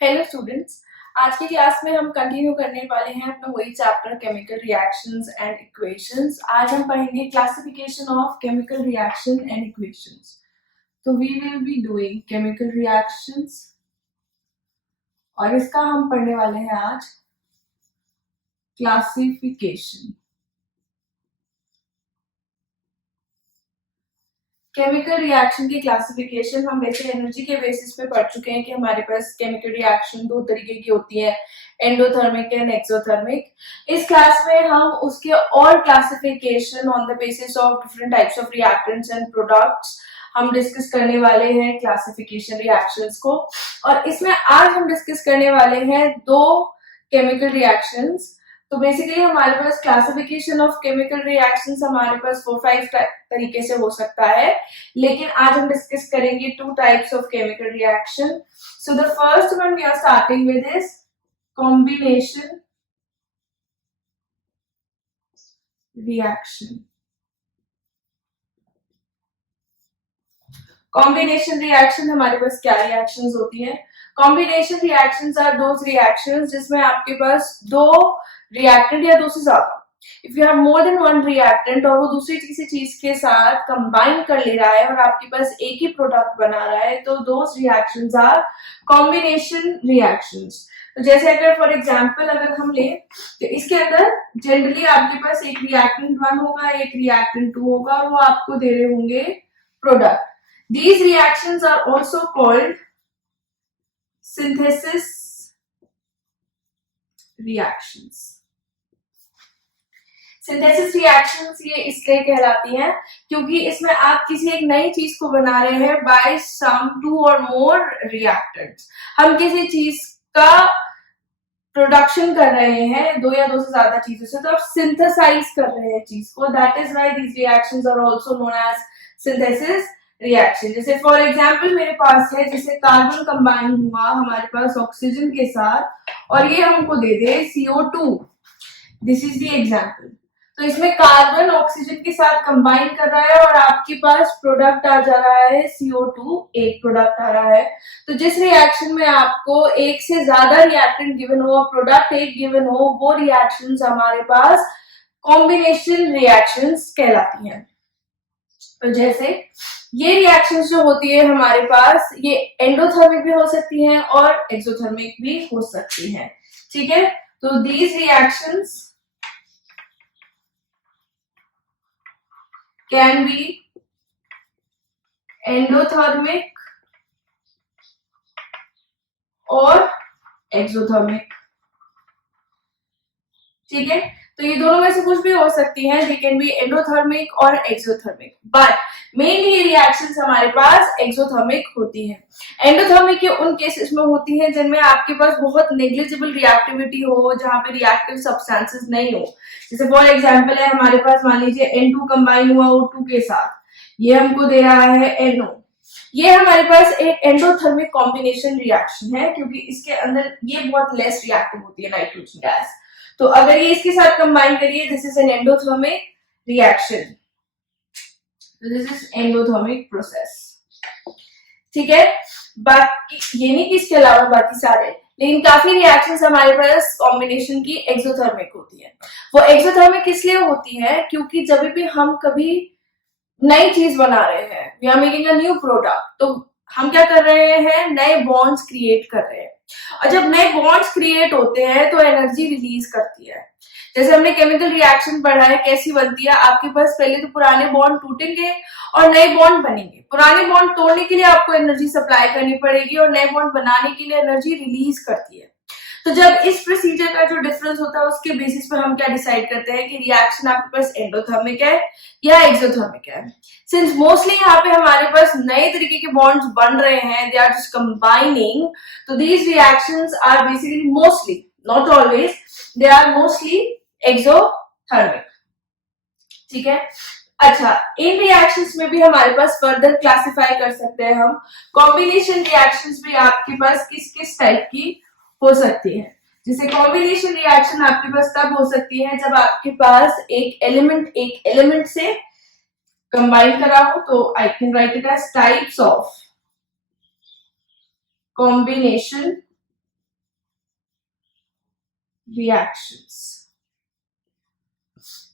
Hello students. आज की class में हम कंटिन्यू करने वाले हैं अपना वही chapter chemical reactions and equations. आज हम पढ़ेंगे classification of chemical reaction and equations. तो we will be doing chemical reactions और इसका हम पढ़ने वाले हैं आज क्लासिफिकेशन। केमिकल रिएक्शन की क्लासिफिकेशन हम वैसे एनर्जी के बेसिस पे पढ़ चुके हैं कि हमारे पास केमिकल रिएक्शन दो तरीके की होती है, एंडोथर्मिक एंड एक्सोथर्मिक। इस क्लास में हम उसके और classification on the basis of different types of reactants and products हम डिस्कस करने वाले हैं क्लासिफिकेशन रिएक्शंस को। और इसमें आज हम डिस्कस करने वाले हैं दो केमिकल रिएक्शंस। तो बेसिकली हमारे पास क्लासिफिकेशन ऑफ केमिकल रिएक्शंस हमारे पास 4-5 तरीके से हो सकता है, लेकिन आज हम डिस्कस करेंगे 2 types of chemical reaction. So the first one we are starting with is combination reaction. Combination reaction हमारे पास क्या रिएक्शंस होती हैं? Combination reactions are those reactions जिसमें आपके पास दो रिएक्टेंट या दो से ज्यादा, if you have more than one reactant और वो दूसरी किसी चीज के साथ कंबाइन कर ले रहा है और आपके पास एक ही प्रोडक्ट बना रहा है, तो those reactions are combination reactions. तो जैसे अगर फॉर एग्जांपल अगर हम ले तो इसके अंदर जनरली आपके पास एक रिएक्टेंट 1 होगा, एक रिएक्टेंट 2 होगा और वो आपको दे रहे होंगे product. These reactions are also called synthesis reactions. Synthesis reactions ये इसलिए कहलाती हैं क्योंकि इसमें आप किसी एक नई चीज को बना रहे हैं बाय सम 2 और मोर रिएक्टेंट्स। हम किसी चीज का प्रोडक्शन कर रहे हैं दो या दो से ज्यादा चीजों से, तो आप सिंथेसाइज कर रहे हैं चीज को। That is why these reactions are also known as synthesis reaction. जैसे फॉर एग्जाम्पल मेरे पास है, जैसे कार्बन कंबाइन हुआ हमारे पास ऑक्सीजन के साथ और ये हमको दे दे CO2। This is the example. तो इसमें कार्बन ऑक्सीजन के साथ कंबाइन कर रहा है और आपके पास प्रोडक्ट आ जा रहा है CO2, एक प्रोडक्ट आ रहा है। तो जिस रिएक्शन में आपको एक से ज्यादा रिएक्टेंट गिवन हो, प्रोडक्ट एक गिवन हो, वो रिएक्शंस हमारे पास कॉम्बिनेशन रिएक्शंस कहलाती हैं। तो जैसे ये रिएक्शंस जो होती है हमारे पास, ये एंडोथर्मिक भी हो सकती हैं और एक्सोथर्मिक भी हो सकती हैं। ठीक है, तो these reactions can be endothermic और एक्सोथर्मिक। ठीक है, तो ये दोनों में से कुछ भी हो सकती हैं, दे कैन बी एंडोथर्मिक और एक्सोथर्मिक, बट मेनली ये रिएक्शंस हमारे पास एक्सोथर्मिक होती हैं। एंडोथर्मिक ये उन केसेस में होती हैं जिनमें आपके पास बहुत नेग्लिजिबल रिएक्टिविटी हो, जहां पे रिएक्टिव सब्सटेंसेस नहीं हो। जैसे फॉर एग्जांपल है हमारे पास, मान लीजिए N2 कंबाइन हुआ O2 के साथ, ये हमको दे रहा है NO। ये हमारे पास एक एंडोथर्मिक कॉम्बिनेशन रिएक्शन है क्योंकि इसके अंदर ये बहुत लेस रिएक्टिव होती है नाइट्रोजन गैस। तो अगर ये इसके साथ कंबाइन करिए, this is an endothermic reaction. This is endothermic process. ठीक है, बाकी ये नहीं कि इसके अलावा बाकी सारे, लेकिन काफी रिएक्शंस हमारे पास कॉम्बिनेशन की एक्सोथर्मिक होती है। वो एक्सोथर्मिक इसलिए होती है क्योंकि जब भी हम कभी नई चीज बना रहे हैं, we are making a new product, तो हम क्या कर रहे हैं, नए बॉन्ड्स क्रिएट कर रहे हैं। और जब नए बॉन्ड्स क्रिएट होते हैं तो एनर्जी रिलीज करती है। जैसे हमने केमिकल रिएक्शन पढ़ा है कैसी बनती है, आपके पास पहले तो पुराने बॉन्ड टूटेंगे और नए बॉन्ड बनेंगे। पुराने बॉन्ड तोड़ने के लिए आपको एनर्जी सप्लाई करनी पड़ेगी और नए बॉन्ड बनाने के लिए एनर्जी रिलीज करती है। तो जब इस प्रोसीजर का जो डिफरेंस होता है उसके बेसिस पे हम क्या डिसाइड करते हैं कि रिएक्शन आपके पास एंडोथर्मिक है या एक्सोथर्मिक है। सिंस मोस्टली यहाँ पे हमारे पास नए तरीके के बॉन्ड्स बन रहे हैं, दे आर जस्ट कंबाइनिंग, तो these reactions are basically mostly, not always, they are mostly exothermic. ठीक है, अच्छा, इन रिएक्शंस में भी हमारे पास फर्दर क्लासिफाई कर सकते हैं हम। कॉम्बिनेशन रिएक्शंस भी आपके पास किस किस टाइप की हो सकती है। जैसे कॉम्बिनेशन रिएक्शन आपके पास तब हो सकती है जब आपके पास एक एलिमेंट से कंबाइन करा हो, तो I can write it as types of combination reactions.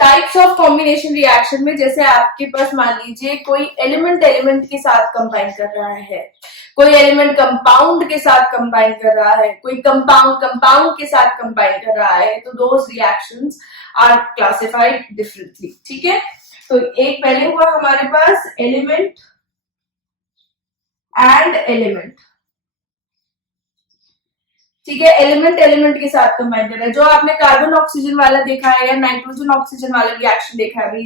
Types of combination reaction में, जैसे आपके पास मान लीजिए कोई एलिमेंट एलिमेंट के साथ कंबाइन कर रहा है, कोई एलिमेंट कंपाउंड के साथ कंबाइन कर रहा है, कोई कंपाउंड कंपाउंड के साथ कंबाइन कर रहा है, तो those reactions are classified differently. ठीक है, तो एक पहले हुआ हमारे पास एलिमेंट एंड एलिमेंट। ठीक है, एलिमेंट एलिमेंट के साथ कंबाइन कर रहा है, जो आपने कार्बन ऑक्सीजन वाला देखा है या नाइट्रोजन ऑक्सीजन वाला रिएक्शन देखा है अभी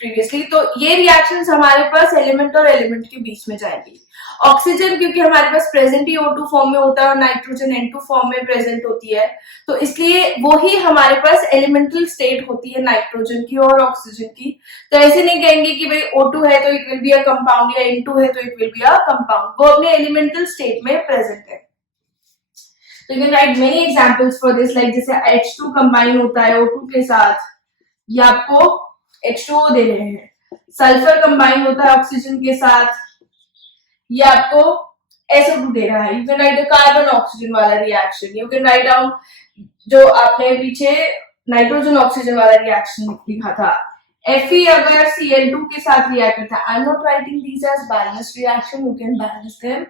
प्रीवियसली, तो ये रिएक्शंस हमारे पास एलिमेंट और एलिमेंट के बीच में जाएंगी। ऑक्सीजन क्योंकि हमारे पास प्रेजेंट ही O2 फॉर्म में होता है और नाइट्रोजन N2 फॉर्म में प्रेजेंट होती है, तो इसलिए वो ही हमारे पास एलिमेंटल स्टेट होती है नाइट्रोजन की और ऑक्सीजन की। तो ऐसे नहीं कहेंगे कि भाई O2 है तो it will be a compound या N2 है तो it will be a compound, वो अपने एलिमेंटल स्टेट में प्रेजेंट है। तो you can right many examples for this, like जैसे H2 कंबाइन होता है O2 के साथ, ये आपको H2O दे रहे हैं। सल्फर कंबाइन होता है ऑक्सीजन के साथ, ये आपको SO2 दे रहा है। You can write the carbon oxygen वाला रिएक्शन, यू कैन राइट डाउन जो आपने पीछे नाइट्रोजन ऑक्सीजन वाला रिएक्शन लिखा था। Fe अगर Cl2 के साथ रिएक्ट करता है, I am not writing these as balanced reaction, you can balance them,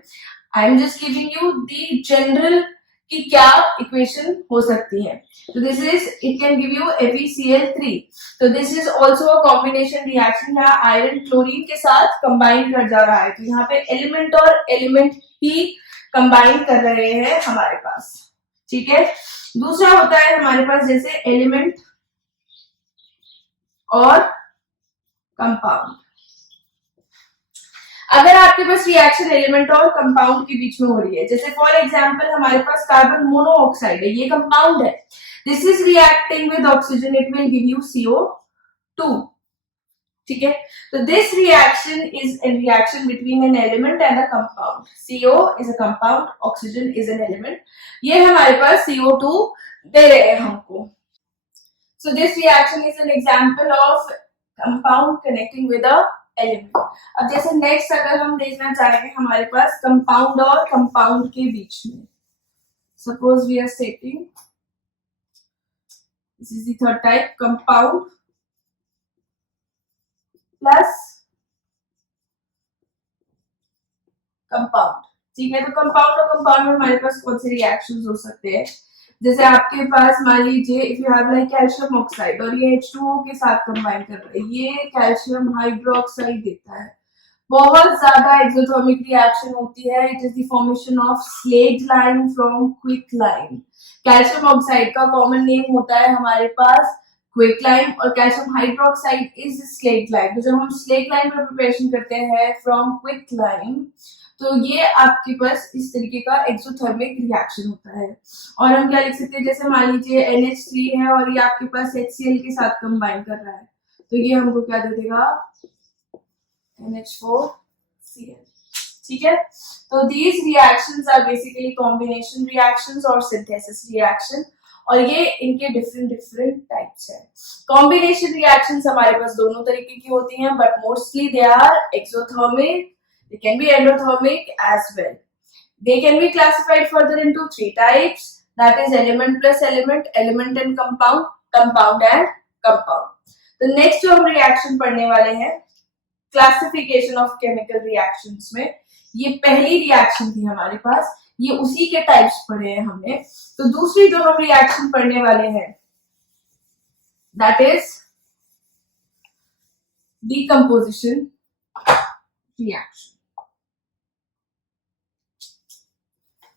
I am just giving you the general कि क्या इक्वेशन हो सकती है। तो this is, it can give you FeCl3, तो this is also a combination reaction, यहाँ iron chlorine के साथ कंबाइन कर जा रहा है, तो यहाँ पे एलिमेंट और एलिमेंट ही कंबाइन कर रहे हैं हमारे पास। ठीक है, दूसरा होता है हमारे पास जैसे एलिमेंट और कंपाउंड। अगर आपके पास रिएक्शन एलिमेंट और कंपाउंड के बीच में हो रही है, जैसे फॉर एग्जांपल हमारे पास कार्बन मोनोऑक्साइड है, ये कंपाउंड है, this is reacting with oxygen, it will give you CO2। ठीक है, तो this reaction is a reaction between an element and a compound. CO is a compound, oxygen is an element, ये हमारे पास CO2 दे रहे हैं हमको। So this reaction is an example of compound connecting with a element. अब जैसे next अगर हम देखना चाहेंगे हमारे पास कंपाउंड और कंपाउंड के बीच में, suppose we are stating this is the third type, compound plus compound. ठीक है, तो कंपाउंड और कंपाउंड में हमारे पास कौन से रिएक्शंस हो सकते हैं, जैसे आपके पास मान लीजिए if you have like calcium oxide और ये H2O के साथ कंबाइन कर रहे हैं, ये कैल्शियम हाइड्रोक्साइड देता है, बहुत ज्यादा एक्सोथर्मिक रिएक्शन होती है, it is the formation of slate lime from quick lime. Calcium oxide का कॉमन नेम होता है हमारे पास क्विक लाइम और calcium hydroxide is slate lime. तो जब हम स्लेट लाइम पर प्रिपरेशन करते हैं फ्रॉम क्विक लाइम, तो ये आपके पास इस तरीके का एक्सोथर्मिक रिएक्शन होता है। और हम क्या लिख सकते हैं, जैसे मान लीजिए NH3 है और ये आपके पास HCl के साथ कंबाइन कर रहा है, तो ये हमको क्या दे देगा, NH4Cl। ठीक है, तो these reactions are basically combination reactions और synthesis reaction, और ये इनके डिफरेंट डिफरेंट टाइप्स है। कॉम्बिनेशन रिएक्शंस हमारे पास दोनों तरीके की होती हैं, but mostly they are exothermic, they can be endothermic as well. They can be classified further into three types, that is element plus element, element and compound, compound and compound. तो नेक्स्ट जो हम reaction पढ़ने वाले हैं classification of chemical reactions में, ये पहली reaction थी हमारे पास, ये उसी के टाइप्स पढ़े हैं हमने। तो दूसरी जो हम रिएक्शन पढ़ने वाले हैं that is decomposition reaction.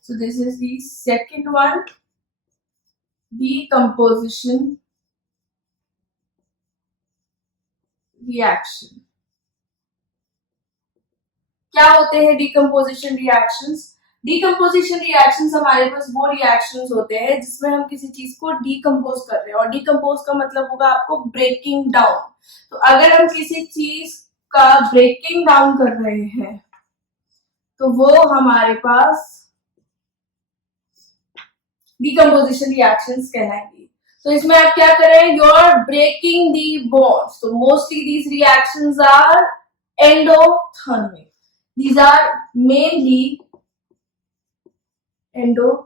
So this is the second one, decomposition reaction. क्या होते हैं डीकंपोजिशन रिएक्शंस? डीकंपोजिशन रिएक्शंस हमारे पास वो रिएक्शंस होते हैं जिसमें हम किसी चीज को डीकंपोज कर रहे हैं, और डीकंपोज का मतलब होगा आपको ब्रेकिंग डाउन। तो अगर हम किसी चीज का ब्रेकिंग डाउन कर रहे हैं तो वो हमारे पास डीकंपोजिशन रिएक्शंस कहलाएंगी। तो इसमें आप क्या करें, you are breaking the bonds, तो mostly these reactions are endothermic, these are mainly endothermic.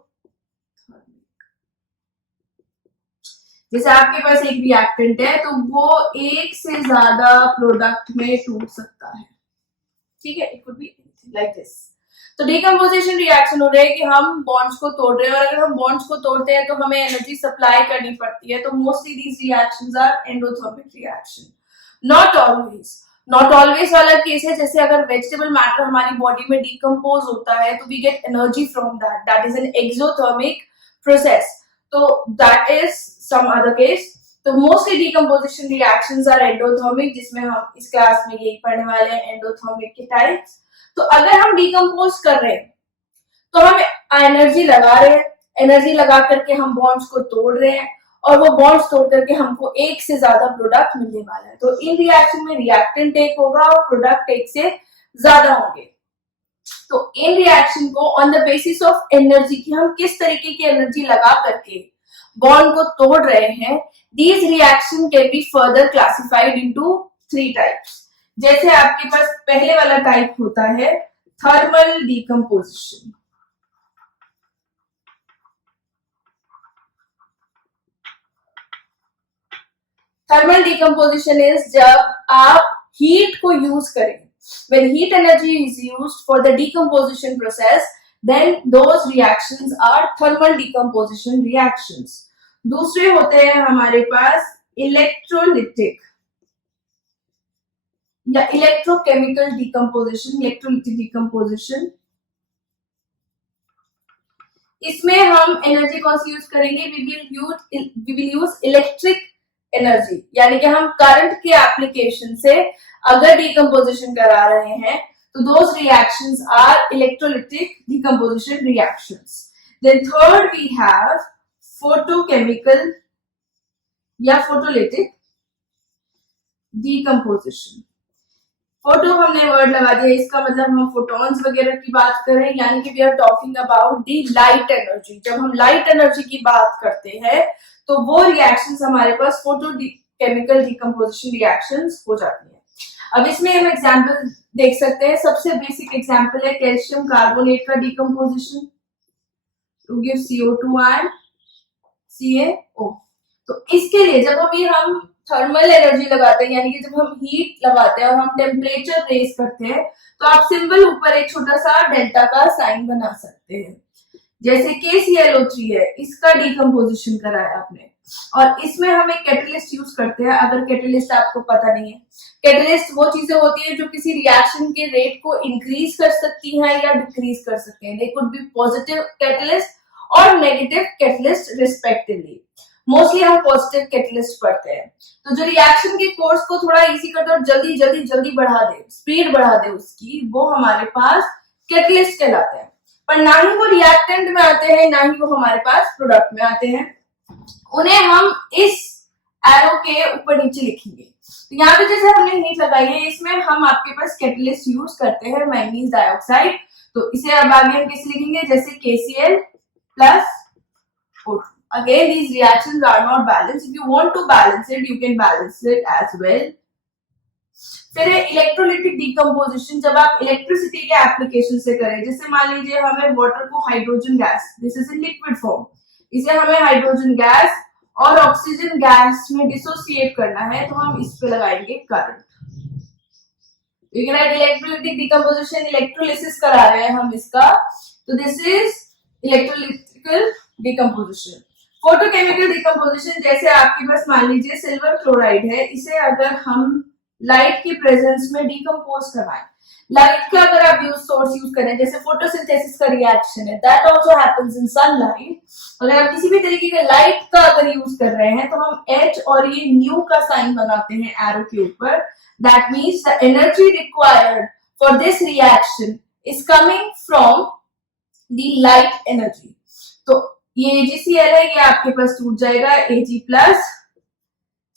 जैसे आपके पास एक रिएक्टेंट है तो वो एक से ज्यादा प्रोडक्ट में टूट सकता है, ठीक है, it could be like this. तो डिकम्पोजिशन रिएक्शन हो रहा है कि हम बॉन्ड्स को तोड़ रहे हैं, और अगर हम बॉन्ड्स को तोड़ते हैं तो हमें एनर्जी सप्लाई करनी पड़ती है। तो mostly these reactions are endothermic reaction, not always. Not always वाला केस है, जैसे अगर वेजिटेबल मैटर हमारी बॉडी में डिकम्पोज होता है तो we get energy from that is an exothermic process, तो that is some other case. तो mostly decomposition reactions are endothermic, जिसमें हम इस क्लास में यही पढ़ने वाले हैं, एंडोथर्मिक के टाइप्स। तो अगर हम डिकम्पोज कर रहे हैं तो हम एनर्जी लगा रहे हैं, एनर्जी लगा करके हम बॉन्ड्स को तोड़ रहे हैं, और वो बॉन्ड्स तोड़ करके हमको एक से ज्यादा प्रोडक्ट मिलने वाला है। तो इन रिएक्शन में रिएक्टेंट एक होगा और प्रोडक्ट एक से ज्यादा होंगे। तो इन रिएक्शन को on the basis of energy की हम किस तरीके की एनर्जी लगा करके बॉन्ड को तोड़ रहे हैं, these reaction can be further classified into 3 types. जैसे आपके पास पहले वाला टाइप होता है thermal decomposition. Thermal decomposition is जब आप हीट को यूज करें, when heat energy is used for the decomposition process, then those reactions are thermal decomposition reactions. दूसरे होते हैं हमारे पास इलेक्ट्रोलिटिक या इलेक्ट्रोकेमिकल डिकम्पोजिशन, इलेक्ट्रोलिटिक डिकम्पोजिशन। इसमें हम एनर्जी कौन सी यूज करेंगे, we will use electric energy, यानी कि हम करंट के एप्लीकेशन से अगर डिकम्पोजिशन करा रहे हैं तो those reactions are electrolytic decomposition reactions. Then third we have photochemical या फोटोलिटिक डिकम्पोजिशन। फोटो हमने वर्ड लगा दिया, इसका मतलब हम फोटॉन्स वगैरह की बात करें, यानी कि we are talking about the light energy. जब हम लाइट एनर्जी की बात करते हैं तो वो रिएक्शंस हमारे पास फोटो केमिकल डिकम्पोजिशन रिएक्शंस हो जाती हैं। अब इसमें हम एग्जांपल देख सकते हैं, सबसे बेसिक एग्जांपल है कैल्शियम कार्बोनेट का decomposition to give CO2 and CaO। तो इसके लिए जब हम थर्मल एनर्जी लगाते हैं, यानी कि जब हम हीट लगाते हैं और हम टेम्परेचर रेज करते हैं, तो आप सिंबल ऊपर एक छोटा सा डेल्टा का साइन बना सकते हैं। जैसे KClO3 है, इसका डिकम्पोजिशन करा है आपने, और इसमें हम एक कैटलिस्ट यूज करते हैं। अगर कैटलिस्ट आपको पता नहीं है, कैटलिस्ट वो चीजें होती है जो किसी रिएक्शन के रेट को इंक्रीज कर सकती हैं या डिक्रीज कर सकते हैं। They could be positive catalyst और नेगेटिव कैटलिस्ट रिस्पेक्टिवली। मोस्टली हम पॉजिटिव कैटलिस्ट पढ़ते हैं, तो जो रिएक्शन के कोर्स को थोड़ा इजी कर दे और जल्दी जल्दी जल्दी बढ़ा दे, स्पीड बढ़ा दे उसकी, वो हमारे पास कैटलिस्ट कहलाते हैं। पर ना ही वो रिएक्टेंट में आते हैं, ना ही वो हमारे पास प्रोडक्ट में आते हैं। उन्हें हम इस एरो के ऊपर नीचे लिखेंगे। तो यहाँ पे जैसे हमने हीट लगाई है, इसमें हम आपके पास कैटलिस्ट यूज करते हैं मैंगनीज डाइऑक्साइड, तो इसे अब आगे हम किस लिखेंगे, जैसे KCl plus O2। Again, these reactions are not balanced. If you want to balance it, you can balance it as well. फिर इलेक्ट्रोलिटिक डिकम्पोजिशन, जब आप इलेक्ट्रिसिटी के एप्लीकेशन से करें, जैसे मान लीजिए हमें वाटर को hydrogen gas, this is in liquid form, इसे हमें हाइड्रोजन गैस और ऑक्सीजन गैस में डिसोसिएट करना है, तो हम इस पे लगाएंगे करंट। इलेक्ट्रोलिटिक डिकम्पोजिशन, इलेक्ट्रोलिसिस करा रहे हैं हम इसका, तो this is electrolytical decomposition. Photochemical decomposition, जैसे आपके पास मान लीजिए सिल्वर क्लोराइड है, इसे अगर हम लाइट की प्रेजेंस में डिकम्पोज करवाएं, लाइट का अगर आप सोर्स यूज करें, जैसे फोटोसिंथेसिस का रिएक्शन है, that also happens in sunlight. अगर आप किसी भी तरीके के लाइट का अगर यूज कर रहे हैं, तो हम H और ये न्यू का साइन बनाते हैं एरो के ऊपर। That means the energy required for this reaction is coming from the light energy. तो ये AgCl है, ये आपके पास टूट जाएगा Ag प्लस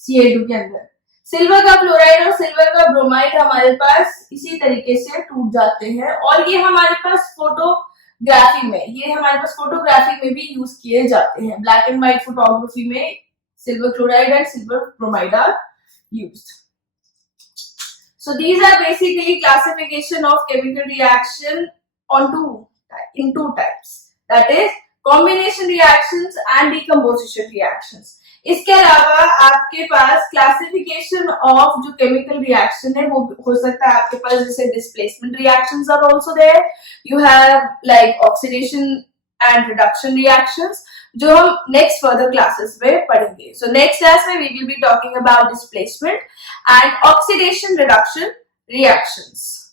Cl2 के अंदर। सिल्वर का क्लोराइड और सिल्वर का ब्रोमाइड हमारे पास इसी तरीके से टूट जाते हैं, और ये हमारे पास फोटोग्राफी में, ये हमारे पास फोटोग्राफी में भी यूज किए जाते हैं। ब्लैक एंड व्हाइट फोटोग्राफी में silver chloride and silver bromide are used. So these are basically classification of chemical reaction in two types, that is combination reactions and decomposition reactions. इसके अलावा आपके पास क्लासिफिकेशन ऑफ जो chemical reaction है वो हो सकता है आपके पास, जैसे displacement reactions are also there, you have like oxidation and reduction reactions, जो हम नेक्स्ट फर्दर क्लासेस में पढ़ेंगे। सो नेक्स्ट क्लास में we will be talking about displacement and oxidation reduction reactions.